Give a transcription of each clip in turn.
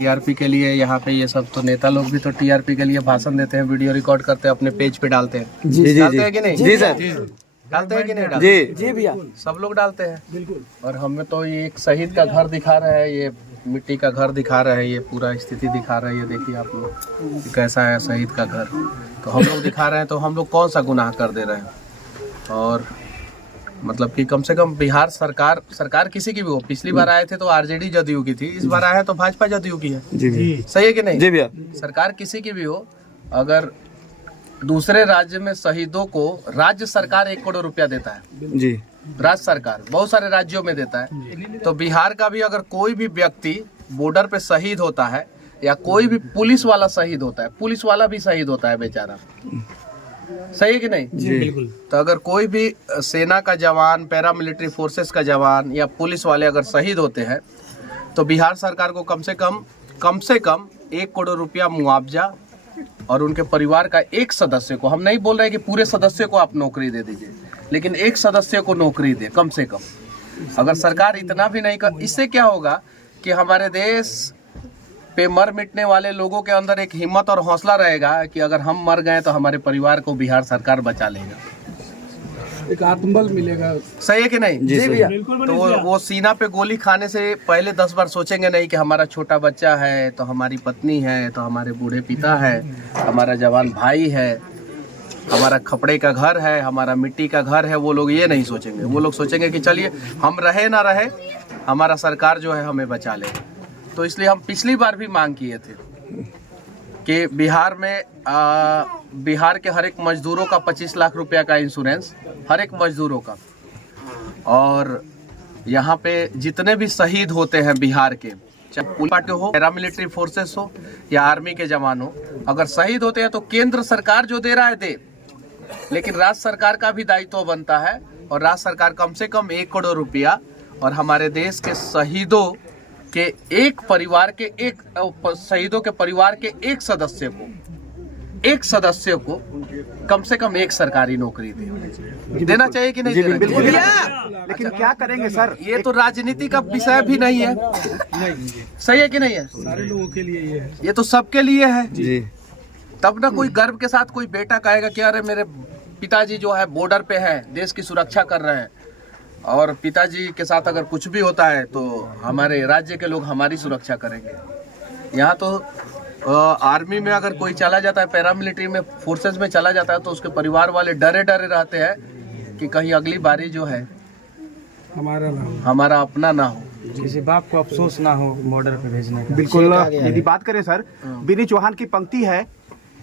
TRP के लिए यहाँ पे ये सब तो नेता लोग भी तो टीआरपी के लिए भाषण देते हैं, वीडियो रिकॉर्ड करते हैं, अपने पेज पे डालते हैं। जी डालते हैं कि नहीं? जी सर, डालते हैं कि नहीं डालते? जी भैया, सब लोग डालते हैं बिल्कुल। और हमें तो ये एक शहीद का घर दिखा रहा है, ये मिट्टी का घर दिखा रहा है, ये पूरा स्थिति दिखा रहा है। ये देखिए आप लोग कैसा है शहीद का घर, तो हम लोग दिखा रहे हैं। तो हम लोग कौन सा गुनाह कर दे रहे हैं? और मतलब कि कम से कम बिहार सरकार किसी की भी हो, पिछली बार आए थे तो आरजेडी जदयू की थी, इस बार आए हैं तो भाजपा जदयू की है। जी सही है कि नहीं? जी भैया, सरकार किसी की भी हो, अगर दूसरे राज्य में शहीदों को राज्य सरकार 1 करोड़ रुपया देता है जी, राज्य सरकार बहुत सारे राज्यों में देता है, तो बिहार का भी अगर कोई भी व्यक्ति बॉर्डर पे शहीद होता है या कोई भी पुलिस वाला शहीद होता है, पुलिस वाला भी शहीद होता है बेचारा, सही है कि नहीं? जी बिल्कुल। तो अगर कोई भी सेना का जवान, पैरामिलिट्री फोर्सेस का जवान या पुलिस वाले अगर शहीद होते हैं तो बिहार सरकार को कम से कम 1 करोड़ रुपया मुआवजा और उनके परिवार का एक सदस्य को, हम नहीं बोल रहे कि पूरे सदस्य को आप नौकरी दे दीजिए, लेकिन एक सदस्य को नौकरी दे कम से कम। अगर सरकार इतना भी नहीं कर, इससे क्या होगा कि हमारे देश पे मर मिटने वाले लोगों के अंदर एक हिम्मत और हौसला रहेगा कि अगर हम मर गए तो हमारे परिवार को बिहार सरकार बचा लेगा, एक आत्मबल मिलेगा। सही है कि नहीं? जी भैया। तो वो सीना पे गोली खाने से पहले 10 बार सोचेंगे नहीं कि हमारा छोटा बच्चा है, तो हमारी पत्नी है, तो हमारे बूढ़े पिता है, हमारा जवान भाई है, हमारा खपड़े का घर है, हमारा मिट्टी का घर है। वो लोग ये नहीं सोचेंगे, वो लोग सोचेंगे कि चलिए हम रहे ना रहे, हमारा सरकार जो है हमें बचा ले। तो इसलिए हम पिछली बार भी मांग किए थे कि बिहार में बिहार के हर एक मजदूरों का 25 लाख रुपया का इंश्योरेंस, हर एक मजदूरों का। और यहाँ पे जितने भी शहीद होते हैं बिहार के, चाहे पुलिस पार्टी हो, पैरामिलिट्री फोर्सेस हो या आर्मी के जवान हो, अगर शहीद होते हैं तो केंद्र सरकार जो दे रहा है दे, लेकिन राज्य सरकार का भी दायित्व बनता है। और राज्य सरकार कम से कम 1 करोड़ रुपया और हमारे देश के शहीदों के एक परिवार के शहीदों के परिवार के एक सदस्य को कम से कम एक सरकारी नौकरी देना चाहिए कि नहीं देना चाहिए? लेकिन क्या करेंगे सर? ये तो राजनीति का विषय भी नहीं है, सही है कि नहीं है? सारे लोगों के लिए ये है, ये तो सबके लिए है जी। तब ना कोई गर्व के साथ कोई बेटा कहेगा कि अरे मेरे पिताजी जो है बॉर्डर पे है, देश की सुरक्षा कर रहे हैं, और पिताजी के साथ अगर कुछ भी होता है तो हमारे राज्य के लोग हमारी सुरक्षा करेंगे। यहाँ तो आर्मी में अगर कोई चला जाता है, पैरामिलिट्री में फोर्सेस में चला जाता है, तो उसके परिवार वाले डरे रहते हैं कि कहीं अगली बारी जो है हमारा अपना ना हो, किसी बाप को अफसोस ना हो बॉर्डर पे भेजने का। बिल्कुल। यदि बात करें सर, बिनी चौहान की पंक्ति है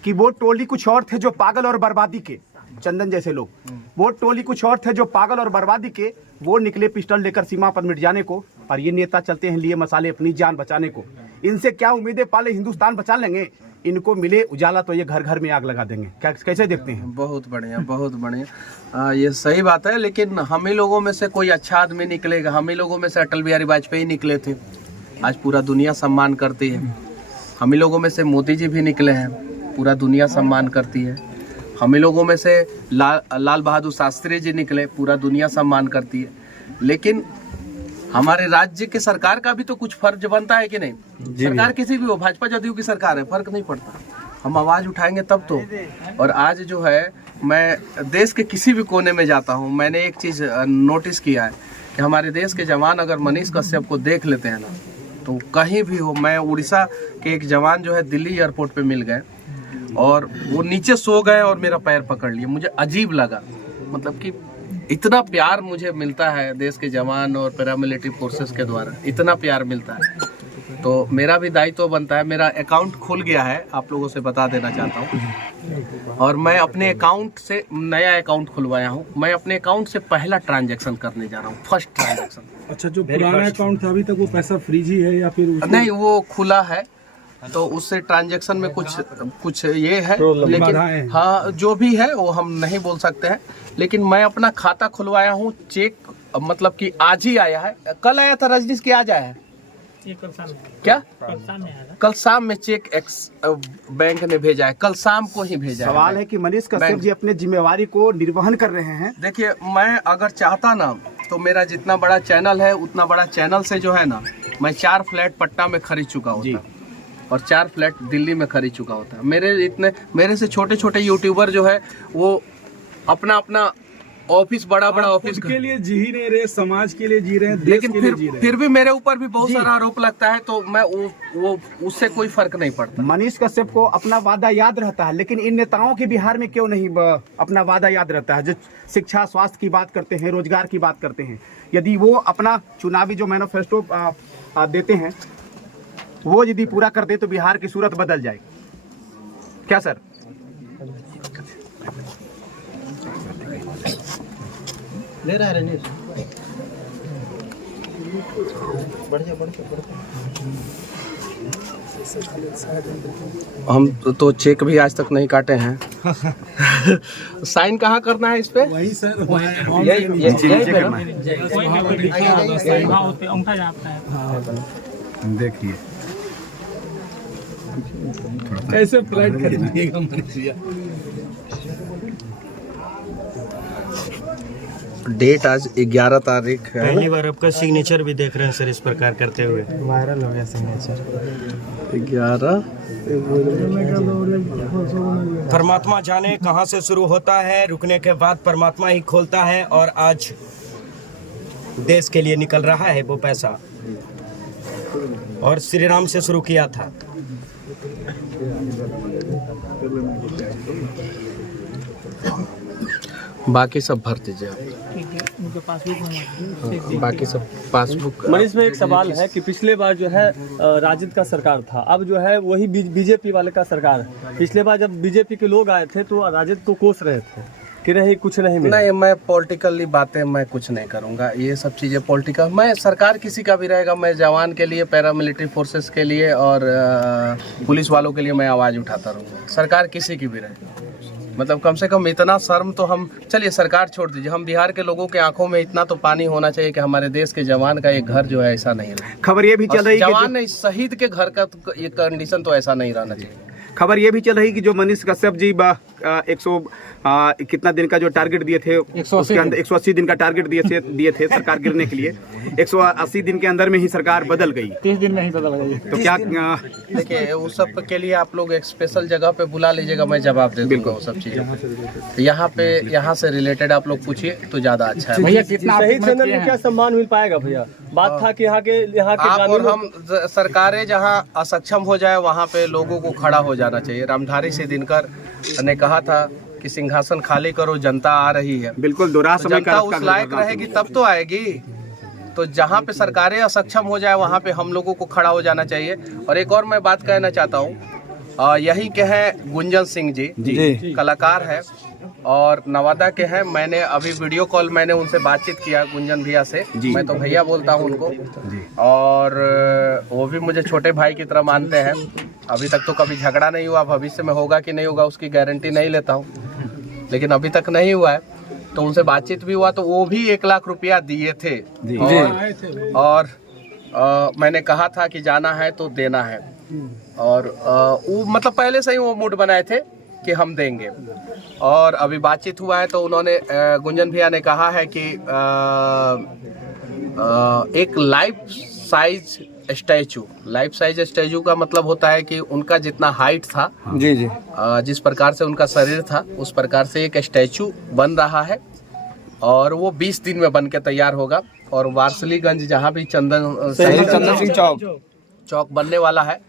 कि वो टोली कुछ और थे जो पागल और बर्बादी के, चंदन जैसे लोग, वो टोली कुछ और थे जो पागल और बर्बादी के, वो निकले पिस्टल लेकर सीमा पर मिट जाने को, और ये नेता चलते हैं लिए मसाले अपनी जान बचाने को। इनसे क्या उम्मीदें पाले हिंदुस्तान बचा लेंगे, इनको मिले उजाला तो ये घर घर में आग लगा देंगे। कैसे देखते हैं? बहुत बढ़िया, बहुत बढ़िया। ये सही बात है, लेकिन हम ही लोगों में से कोई अच्छा आदमी निकलेगा। हम ही लोगों में से अटल बिहारी वाजपेयी निकले थे, आज पूरा दुनिया सम्मान करती है। हम ही लोगों में से मोदी जी भी निकले हैं, पूरा दुनिया सम्मान करती है। हम ही लोगों में से लाल बहादुर शास्त्री जी निकले, पूरा दुनिया सम्मान करती है। लेकिन हमारे राज्य के सरकार का भी तो कुछ फर्ज बनता है कि नहीं? सरकार किसी भी हो, भाजपा जदयू की सरकार है, फर्क नहीं पड़ता, हम आवाज उठाएंगे तब तो। और आज जो है मैं देश के किसी भी कोने में जाता हूँ, मैंने एक चीज नोटिस किया है कि हमारे देश के जवान अगर मनीष कश्यप को देख लेते हैं ना, तो कहीं भी हो, मैं उड़ीसा के एक जवान जो है दिल्ली एयरपोर्ट पे मिल गए और वो नीचे सो गए और मेरा पैर पकड़ लिए, मुझे अजीब लगा। मतलब कि इतना प्यार मुझे मिलता है देश के जवान और पैरामिलिट्री फोर्सेस के द्वारा, इतना प्यार मिलता है। तो मेरा भी दायित्व बनता है। मेरा अकाउंट खुल गया है, आप लोगों से बता देना चाहता हूँ, और मैं अपने अकाउंट से नया अकाउंट खुलवाया हूँ। मैं अपने अकाउंट से पहला ट्रांजैक्शन करने जा रहा हूँ, फर्स्ट ट्रांजैक्शन। अच्छा, जो पुराना अकाउंट था अभी तक वो पैसा फ्रीज ही है या फिर नहीं? वो खुला है, तो उससे ट्रांजैक्शन में कुछ ये है, लेकिन हाँ जो भी है वो हम नहीं बोल सकते हैं। लेकिन मैं अपना खाता खुलवाया हूँ, चेक मतलब कि आज ही आया है, कल आया था रजनीश की, आज आया है क्या? कल शाम में चेक बैंक ने भेजा है, कल शाम को ही भेजा है। सवाल है कि मनीष कश्यप जी अपने जिम्मेवारी को निर्वहन कर रहे हैं। देखिए, मैं अगर चाहता ना तो मेरा जितना बड़ा चैनल है, उतना बड़ा चैनल से जो है ना, मैं 4 फ्लैट पटना में खरीद चुका होता। और 4 फ्लैट दिल्ली में खरीद चुका होता है। मेरे से छोटे छोटे यूट्यूबर जो है वो अपना अपना ऑफिस बड़ा ऑफिस के लिए जी ही नहीं रहे, समाज के लिए जी रहे हैं, देश लेकिन के लिए जी रहे हैं। फिर भी मेरे ऊपर भी बहुत सारा आरोप लगता है, तो मैं वो उससे कोई फर्क नहीं पड़ता। मनीष कश्यप को अपना वादा याद रहता है, लेकिन इन नेताओं के बिहार में क्यों नहीं अपना वादा याद रहता है? जो शिक्षा स्वास्थ्य की बात करते हैं, रोजगार की बात करते हैं, यदि वो अपना चुनावी जो मैनिफेस्टो देते हैं वो यदि पूरा कर दे तो बिहार की सूरत बदल जाएगी क्या सर? ले रहा है हम तो चेक भी आज तक नहीं काटे हैं। साइन कहाँ करना है इस पे? वही सर, नीचे करना है। देखिए कैसे फ्लैट खरीदिएगा मनीषिया। डेट आज 11 तारीख है। पहली बार आपका सिग्नेचर भी देख रहे हैं सर इस प्रकार करते हुए, वायरल हो गया सिग्नेचर। 11 परमात्मा जाने कहाँ से शुरू होता है, रुकने के बाद परमात्मा ही खोलता है, और आज देश के लिए निकल रहा है वो पैसा, और श्री राम से शुरू किया था। बाकी सब भर दीजिए आप। बाकी सब पासबुक। मनीष में एक सवाल है कि पिछले बार जो है राजद का सरकार था, अब जो है वही बीजेपी वाले का सरकार है। पिछले बार जब बीजेपी के लोग आए थे तो राजद को कोस रहे थे कि नहीं कुछ नहीं मिला। नहीं, मैं पॉलिटिकली बातें मैं कुछ नहीं करूंगा, ये सब चीज़ें पॉलिटिकल। मैं सरकार किसी का भी रहेगा, मैं जवान के लिए, पैरामिलिट्री फोर्सेस के लिए और पुलिस वालों के लिए मैं आवाज़ उठाता रहूँगा। सरकार किसी की भी रहे, मतलब कम से कम इतना शर्म तो हम, चलिए सरकार छोड़ दीजिए, हम बिहार के लोगों के आंखों में इतना तो पानी होना चाहिए कि हमारे देश के जवान का एक घर जो है ऐसा नहीं रहे। खबर ये भी चल रही है जवान नहीं, शहीद के घर का ये कंडीशन तो ऐसा नहीं रहना चाहिए। खबर ये भी चल रही कि जो मनीष कश्यप जी 100 कितना दिन का जो टारगेट दिए थे, उसके अंदर 180 दिन का टारगेट दिए थे सरकार गिरने के लिए, 180 दिन के अंदर में ही सरकार बदल गई, 30 दिन में ही बदल गई। तो क्या देखिए उस सब के लिए आप लोग एक स्पेशल जगह पे बुला लीजिएगा, मैं जवाब दे दूंगा वो सब चीज़ों। तो यहाँ से रिलेटेड आप लोग पूछिए तो ज़्यादा अच्छा है। भैया कितना शहीद जनरल में क्या सम्मान मिल पाएगा भैया? बात था कि यहाँ के आप और हम सरकारें जहाँ असक्षम हो जाए वहाँ पे लोगों को खड़ा हो जाना चाहिए। रामधारी सिंह दिनकर ने कहा था कि सिंहासन खाली करो, जनता आ रही है। बिल्कुल दोहरा समय जनता उस लायक रहेगी तब तो आएगी। तो जहाँ पे सरकारें असक्षम हो जाए वहाँ पे हम लोगों को खड़ा हो जाना चाहिए। और एक और मैं बात कहना चाहता हूँ, यही के हैं गुंजन सिंह जी कलाकार है और नवादा के हैं। मैंने अभी वीडियो कॉल मैंने उनसे बातचीत किया, गुंजन भैया से, मैं तो भैया बोलता हूँ उनको, और वो भी मुझे छोटे भाई की तरह मानते हैं। अभी तक तो कभी झगड़ा नहीं हुआ, भविष्य में होगा कि नहीं होगा उसकी गारंटी नहीं लेता हूँ, लेकिन अभी तक नहीं हुआ है। तो उनसे बातचीत भी हुआ तो वो भी 1 लाख रुपया दिए थे और मैंने कहा था कि जाना है तो देना है, और वो मतलब पहले से ही वो मूड बनाए थे कि हम देंगे। और अभी बातचीत हुआ है तो उन्होंने गुंजन भैया ने कहा है कि एक लाइफ साइज स्टैचू का मतलब होता है कि उनका जितना हाइट था, जिस प्रकार से उनका शरीर था उस प्रकार से एक स्टैचू बन रहा है, और वो 20 दिन में बन के तैयार होगा। और वारसलीगंज जहाँ भी चंदन सिंह चौक बनने वाला है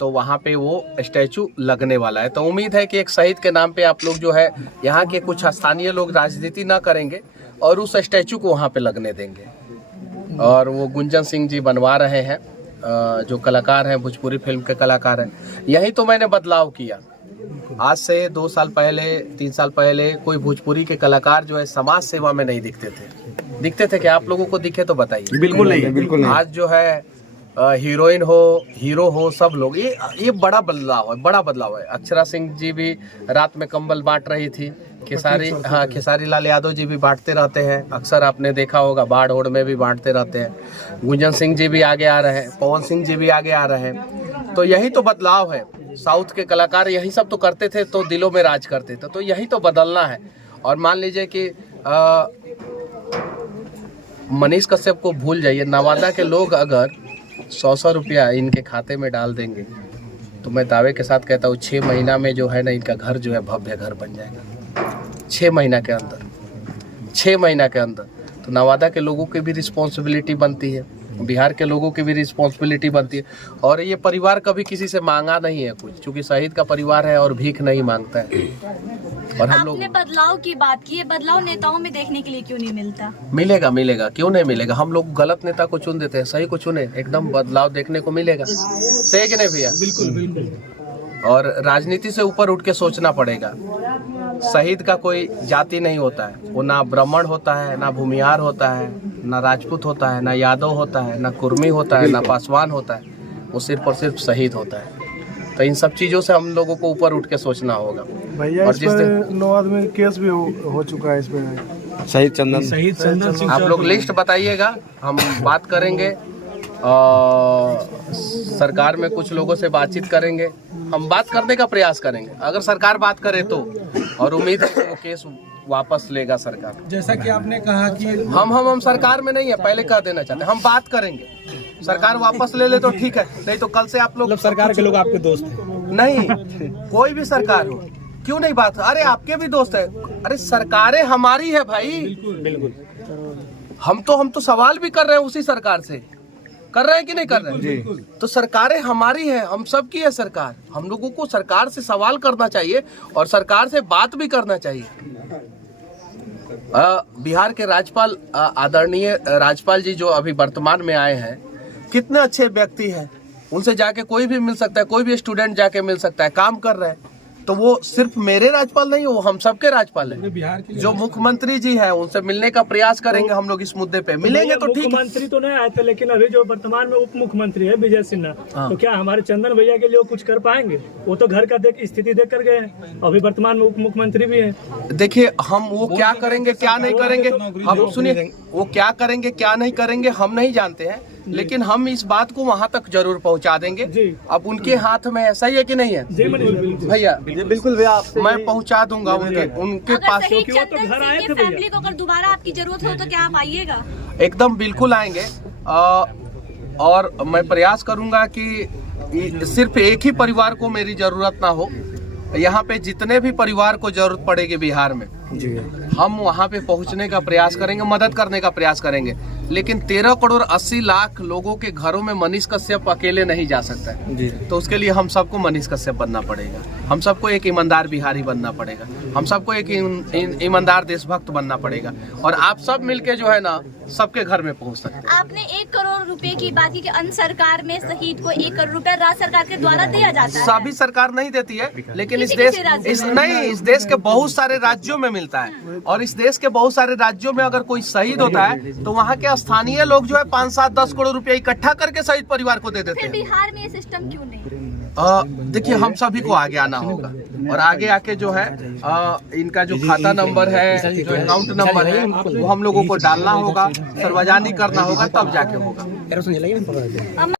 तो वहाँ पे वो स्टैचू लगने वाला है। तो उम्मीद है कि एक शहीद के नाम पे आप लोग जो है यहाँ के कुछ स्थानीय लोग राजनीति ना करेंगे और उस स्टैचू को वहाँ पे लगने देंगे। और वो गुंजन सिंह जी बनवा रहे हैं, जो कलाकार हैं, भोजपुरी फिल्म के कलाकार हैं। यही तो मैंने बदलाव किया। आज से 2 साल पहले 3 साल पहले कोई भोजपुरी के कलाकार जो है समाज सेवा में नहीं दिखते थे कि आप लोगों को दिखे तो बताइए। बिल्कुल नहीं। आज जो है हीरोइन हो, हीरो हो, सब लोग, ये बड़ा बदलाव है। अक्षरा सिंह जी भी रात में कंबल बांट रही थी, खेसारी लाल यादव जी भी बांटते रहते हैं, अक्सर आपने देखा होगा, बाढ़ ओढ़ में भी बांटते रहते हैं। गुंजन सिंह जी भी आगे आ रहे हैं, पवन सिंह जी भी आगे आ रहे हैं। तो यही तो बदलाव है। साउथ के कलाकार यही सब तो करते थे तो दिलों में राज करते थे, तो यही तो बदलना है। और मान लीजिए कि मनीष कश्यप को भूल जाइए, नवादा के लोग अगर 100 रुपया इनके खाते में डाल देंगे तो मैं दावे के साथ कहता हूँ 6 महीना में जो है ना इनका घर जो है भव्य घर बन जाएगा। 6 महीना के अंदर, 6 महीना के अंदर। तो नवादा के लोगों की भी रिस्पॉन्सिबिलिटी बनती है, बिहार के लोगों की भी रिस्पॉन्सिबिलिटी बनती है। और ये परिवार कभी किसी से मांगा नहीं है कुछ, क्योंकि शहीद का परिवार है और भीख नहीं मांगता है। और हम लोग आपने बदलाव की बात की है, बदलाव नेताओं में देखने के लिए क्यों नहीं मिलता? मिलेगा, मिलेगा, क्यों नहीं मिलेगा। हम लोग गलत नेता को चुन देते हैं, सही को चुने, एकदम बदलाव देखने को मिलेगा। सही कि नहीं भैया? बिल्कुल बिल्कुल। और राजनीति से ऊपर उठ के सोचना पड़ेगा। शहीद का कोई जाति नहीं होता है, वो ना ब्राह्मण होता है, ना भूमिहार होता है, ना राजपूत होता है, ना यादव होता है, ना कुर्मी होता है, ना पासवान होता है। वो सिर्फ और सिर्फ शहीद होता है। तो इन सब चीज़ों से हम लोगों को ऊपर उठ के सोचना होगा। भैया इस पर 9 आदमी केस भी हो चुका है इस पे। शहीद चंदन सिंह आप लोग लिस्ट बताइएगा, हम बात करेंगे और सरकार में कुछ लोगों से बातचीत करेंगे। हम बात करने का प्रयास करेंगे, अगर सरकार बात करे तो, और उम्मीद है कि वो केस वापस लेगा सरकार। जैसा कि आपने कहा कि हम सरकार में नहीं है, पहले कह देना चाहते हैं, हम बात करेंगे। सरकार वापस ले ले तो ठीक है, नहीं तो कल से आप लोग, मतलब सरकार के लोग आपके दोस्त हैं? नहीं, कोई भी सरकार हो, क्यों नहीं बात। अरे आपके भी दोस्त है, अरे सरकारें हमारी है भाई। बिल्कुल। हम तो सवाल भी कर रहे हैं उसी सरकार से, कर रहे हैं कि नहीं कर रहे हैं? तो सरकारें हमारी है, हम सब की है सरकार। हम लोगों को सरकार से सवाल करना चाहिए और सरकार से बात भी करना चाहिए। बिहार के राज्यपाल आदरणीय राज्यपाल जी जो अभी वर्तमान में आए हैं, कितने अच्छे व्यक्ति हैं। उनसे जाके कोई भी मिल सकता है, कोई भी स्टूडेंट जाके मिल सकता है, काम कर रहे हैं। तो वो सिर्फ मेरे राज्यपाल नहीं, वो हम सबके राज्यपाल हैं। बिहार के जो मुख्यमंत्री जी हैं उनसे मिलने का प्रयास करेंगे हम लोग इस मुद्दे पे। मिलेंगे तो ठीक है। मुख्यमंत्री तो नहीं आए थे, लेकिन अभी जो वर्तमान में उप मुख्यमंत्री है विजय सिन्हा, तो क्या हमारे चंदन भैया के लिए कुछ कर पाएंगे? वो तो घर का स्थिति देख कर गए हैं, अभी वर्तमान में उप मुख्यमंत्री भी हैं। देखिए, हम वो क्या करेंगे क्या नहीं करेंगे, हम सुनिए, वो क्या करेंगे क्या नहीं करेंगे हम नहीं जानते हैं, लेकिन हम इस बात को वहाँ तक जरूर पहुँचा देंगे। अब उनके हाथ में है, सही है कि नहीं है भैया? बिल्कुल भैया, मैं पहुँचा दूंगा उनके पास। शहीद चंदन सिंह की फैमिली को अगर दोबारा आपकी जरूरत हो तो क्या आप आइएगा? एकदम बिल्कुल आएंगे। और मैं प्रयास करूंगा कि सिर्फ एक ही परिवार को मेरी जरूरत ना हो। यहाँ पे जितने भी परिवार को जरूरत पड़ेगी बिहार में, हम वहाँ पे पहुँचने का प्रयास करेंगे, मदद करने का प्रयास करेंगे। लेकिन 13 करोड़ 80 लाख लोगों के घरों में मनीष कश्यप अकेले नहीं जा सकता है। तो उसके लिए हम सबको मनीष कश्यप बनना पड़ेगा, हम सबको एक ईमानदार बिहारी बनना पड़ेगा, हम सबको एक ईमानदार देशभक्त बनना पड़ेगा। और आप सब मिलके जो है ना सबके घर में पहुंच सकते हैं। आपने 1 करोड़ रुपए की बात की कि अन्य सरकार में शहीद को 1 करोड़ रुपए राज्य सरकार के द्वारा दिया जाता है। सभी सरकार नहीं देती है, लेकिन इस देश के बहुत सारे राज्यों में मिलता है। और इस देश के बहुत सारे राज्यों में अगर कोई शहीद होता है तो वहाँ के स्थानीय लोग जो है 5, 7, 10 करोड़ रुपया इकट्ठा करके शहीद परिवार को दे देते फिर हैं। बिहार में ये सिस्टम क्यों नहीं? देखिए, हम सभी को आगे आना होगा और आगे आके जो है इनका जो खाता नंबर है, जो अकाउंट नंबर है, वो हम लोगों को डालना होगा, सार्वजनिक करना होगा, तब जाके होगा।